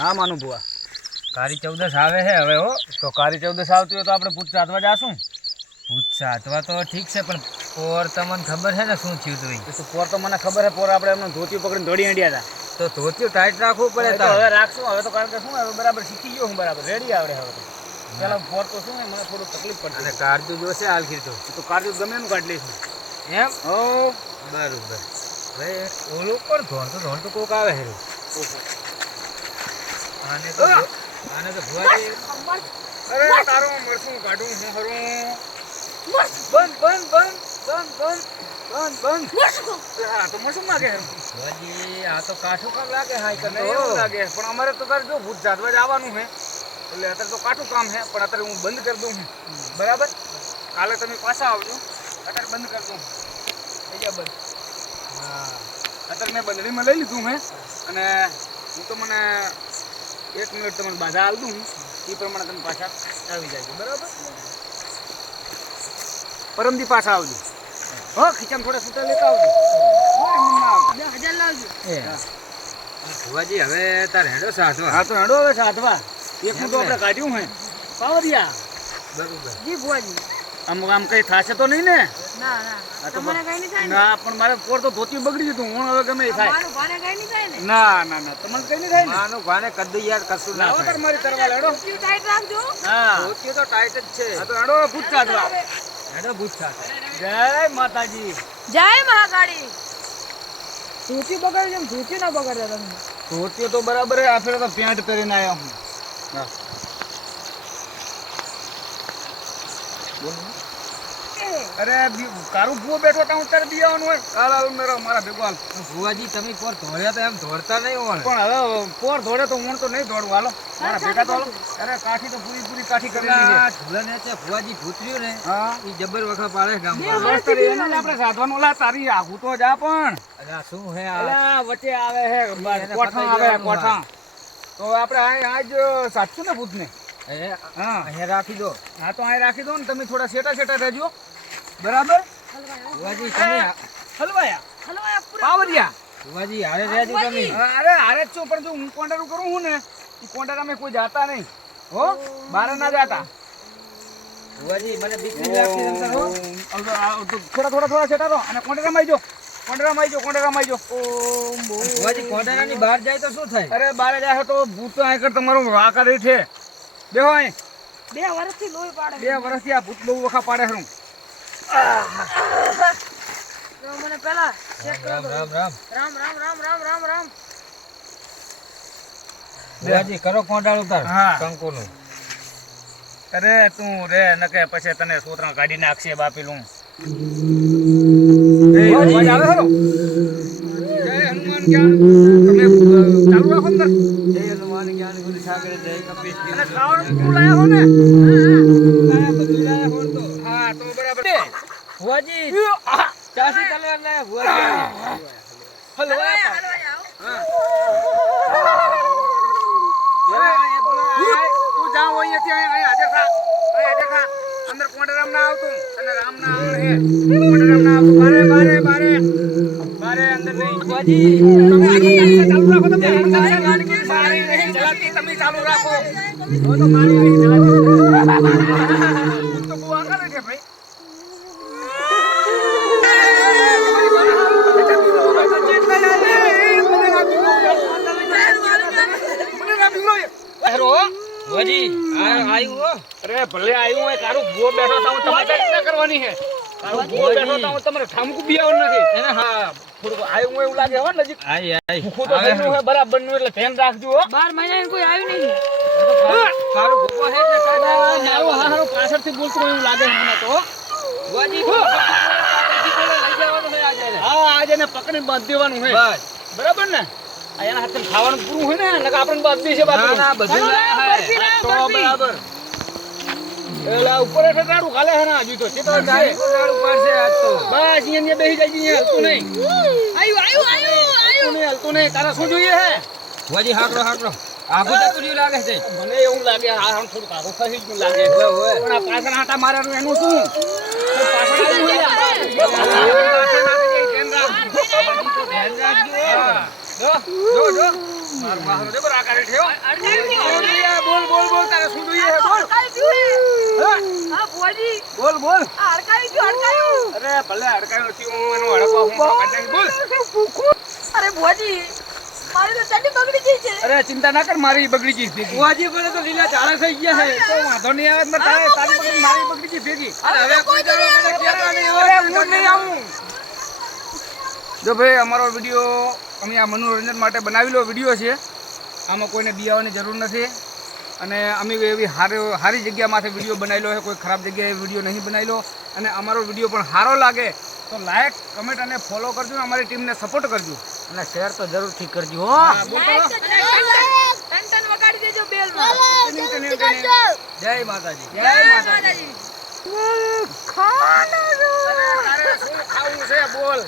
હા માનું ભુવા. કારી ચૌદસ આવે છે હવે હો. તો કારી ચૌદસ આવતી હોય તો આપણે પૂછ સાતવા જાશું. પૂછ સાતવા તો ઠીક છે પણ પોર તમને ખબર છે ને શું થયું તું? તો પોર તો મને ખબર છે પોર આપણે એમને ધોતિયું પકડીને દોડી હંડ્યા હતા. તો ધોતિયું ટાઈટ રાખવું પડે તો હવે રાખશું હવે તો કારણ કે શું હવે બરાબર શીખી ગયો હું બરાબર રેડી આવડે હવે પેલા પોર તો શું મને થોડું તકલીફ અને કારજુ જોશે હાલખી તો. તો કારજુ ગમે એમ કાઢી લઈશું. એમ? ઓ બરાબર. ભાઈ ઓલું પણ ધોણ તો ધોણ તો કોક આવે હેરું આને તો આને તો ભુવાજી અરે તારું મરસું કાઢું હું હરું? બંધ બંધ બંધ બંધ બંધ બંધ બંધ. હા તો મરસું માગે ભુવાજી આ તો કાઠું કામ લાગે હાઈ તને એવું લાગે. પણ અમારે તો તારે જો ભૂત જાતવા જ આવવાનું છે એટલે અત્યારે તો કાઠું કામ છે પણ અત્યારે હું બંધ કરી દઉં બરાબર? કાલે તમે પાછા આવજો. અત્યારે બંધ કરી દઉં. થઈ ગયા બંધ. હા. અત્યારે મેં બંધણીમાં લઈ લીધું મેં અને હું તો મને એક મિનિટ તમને બાધા આલ દઉં એ પ્રમાણે તમે પાછા આવી જાય બરાબર? પરમદી પાછા આવજો. હો ખીચામાં થોડા સૂતા લેતા આવજો. એ. ભુવાજી હવે તાર હેડો સાધવા. હા તો હેડો હવે સાધવા. એક તો આપણે કાઢ્યું હે. પાવરિયા. બરોબર. આમ આમ કઈ થશે તો નહીં ને? ના ના. આ તો તમને કઈ નહીં થાય ને? ના પણ મારે પોર તો ધોતી બગડી જતું હું હવે ગમે થાય. મારું ભાને કઈ નહીં થાય ને? ના ના ના. તમને કઈ નહીં થાય ને? ભાને કદી યાર કશું ના થાય. મારી તરવા લેડો. ટાઈટ રાખજો. હા ધોતિયું તો ટાઈટ જ છે. તો હેડો ભૂત સાધવા હેડો ભૂત જય માતાજી. જય મહાકાળી. ધોતી બગાડી જેમ ધોતી ના બગાડતા તમે. ધોતી તો બરાબર આ ફેરે તો પેન્ટ પહેરીને આવ્યો હું. હા. અરે કારું ભૂવો બેઠો તા હું તારે બી આવવાનું હોય. હાલ હાલ મેરો મારા ભેગો હાલ. ભુવાજી તમે કોર ધોળ્યા તો એમ ધોરતા નહીં હોય પણ હવે કોર ધોડે તો હું તો નહીં દોડવું હાલો. મારા ભેગા તો અરે કાઠી તો પૂરી પૂરી કાઠી કરેલી છે આ ઢોલા ને છે ભુવાજી ભૂતર્યું ને. હા. એ જબર વખત પાડે ગામમાં આપણે સાધવાનું. લા તારી આગુ તો જા પણ. અરે શું હે આ? વચ્ચે આવે હે કોઠા આવે કોઠા. તો આપણે આજ સાચું ને ભૂતને? એ હા. અહીંયા રાખી દો. હા તો અહીંયા રાખી દો ને તમે થોડા સેટા સેટા રહેજો. બરાબર? ભુવાજી તમે હલવાયા હલવાયા પૂરા પાવરિયા. ભુવાજી હારે રહેજો તમે? અરે હારે છો પણ જો હું કોન્ડરું કરું હું ને એ અમે કોઈ જાતા નહીં. હો બારે ના જાતા. ભુવાજી મને બીક નહીં લાગતી તમતાર હો. થોડા થોડા થોડા છેટા રહો અને આવજો કોન્ડરામાં આવજો કોન્ડરામાં આવજો ઓમ બોલ. ભુવાજી બહાર જાય તો શું થાય? અરે બારે જાય તો ભૂત તો તમારું વાકા રહી છે. બેહો અહીં. બે વર્ષથી લોહી પાડે બે વર્ષથી આ ભૂત બહુ વખા પાડે તો મને પેલા ચેક કરો રામ રામ રામ. રામ રામ રામ રામ રામ રામ. કરો કોંડાળ ઉતાર કંકુનું. અરે તું રે નકે પછી તને સોતરા કાઢી નાખશે બાપીલું. અવાજ આવે ખરો? જય હનુમાન જ્ઞાન તમે ચાલુ રાખો ને જય હનુમાન જ્ઞાન ગુરુ સાગર જય કપીશ અને ખાવાનું પૂરું લાયા ને? ભુવાજી ચાસી તલવાર લાયા ભુવાજી. હલવાયા આવો. તું જાઓ અહીંયાથી અહીં અહીં હાજર થા અહીં હાજર થા અંદર કોંડરામ ના આવતું અને રામ ના આવવાનું કોંડરામ ના આવતું. બારે બારે બારે. બારે અંદર નહીં. ભુવાજી તમે ચાલુ રાખો તમે મારી નહીં ચલાતી તમે ચાલુ રાખો. તો મારી નહીં ચલાતી તો બહુ આગળ છે ભાઈ ભુવાજી આ આયુ હો અરે ભલે આવ્યું હોય તારું ભૂવો બેઠો તો હું તમારે ના કરવાની છે તારું ભૂવો બેઠો તો હું તમારે ઠામકું બિયાવાનું નથી એને હા થોડુંક આવ્યું હોય એવું લાગે હો નજીક આય આય ભૂખું તો થઈને હોય બરાબરનું એટલે ધ્યાન રાખજો હો બાર મહિના કોઈ આવ્યું નહીં હે એટલે કાઢા મારું હારું પાછળથી બોલતું એવું લાગે મને તો ભુવાજી હો લઈ જવાનું છે આજે હા આજે એને પકડીને બાંધી દેવાનું હોય બસ બરાબર ને એના હાથે ખાવાનું પૂરું હોય ને નકર આપણને બાંધી છે ના ના બધું લાયા તો બરાબર એલા ઉપર એટલે તારું ખાલે છે ને હજુ તો છે તો છે. ઉપર છે આજ તો બસ અહીંયા બેસી જાય હલતું નહીં આયુ હલતું નહીં હલતું નહીં તારે શું જોઈએ હે આખું જતું રહ્યું લાગે છે મને એવું લાગે આ આમ થોડુંક આઘું ખસી ગયું લાગે ઓય ઓય પણ આ પાછળ આટા મારવાનું એનું શું પાછળ હોય ધ્યાન રાખજો. જો જો જો. મારો મારો જબર આકારે થયો બોલ બોલ બોલ બોલ તારે શું જોઈએ બોલ. હા, હા બોલ બોલ. આ હડકાઈ ગયું અરે ભલે હડકાયો નથી હું એનો હડકવા હું બોલ. અરે ભુવાજી મારી તો ચડ્ડી બગડી ગઈ છે. અરે ચિંતા ના કર મારી બગડી ગઈ ભેગી બુઆજી પણ તો લીલા ઝાડા થઈ ગયા છે. તો વાંધો નહીં આવે મેં તારે તારી બગડી મારી બગડી ગઈ ભેગી. અરે હવે કોઈ દાડો મને કહેતા નહીં અરે હું નહીં આવું જો ભાઈ અમારો વીડિયો અમે આ મનોરંજન માટે બનાવેલો વીડિયો છે. આમાં કોઈને બિયાવાની જરૂર નથી. અને અમે એવી હારી સારી જગ્યામાંથી વીડિયો બનાવેલો છે. કોઈ ખરાબ જગ્યાએ વીડિયો નહીં બનાવેલો. અને અમારો વીડિયો પણ સારો લાગે તો લાઈક કમેન્ટ અને ફોલો કરજો અમારી ટીમને સપોર્ટ કરજો. અને શેર તો જરૂરથી કરજો. જય માતાજી. જય માતાજી. માતાજી. ખાવું છે બોલ.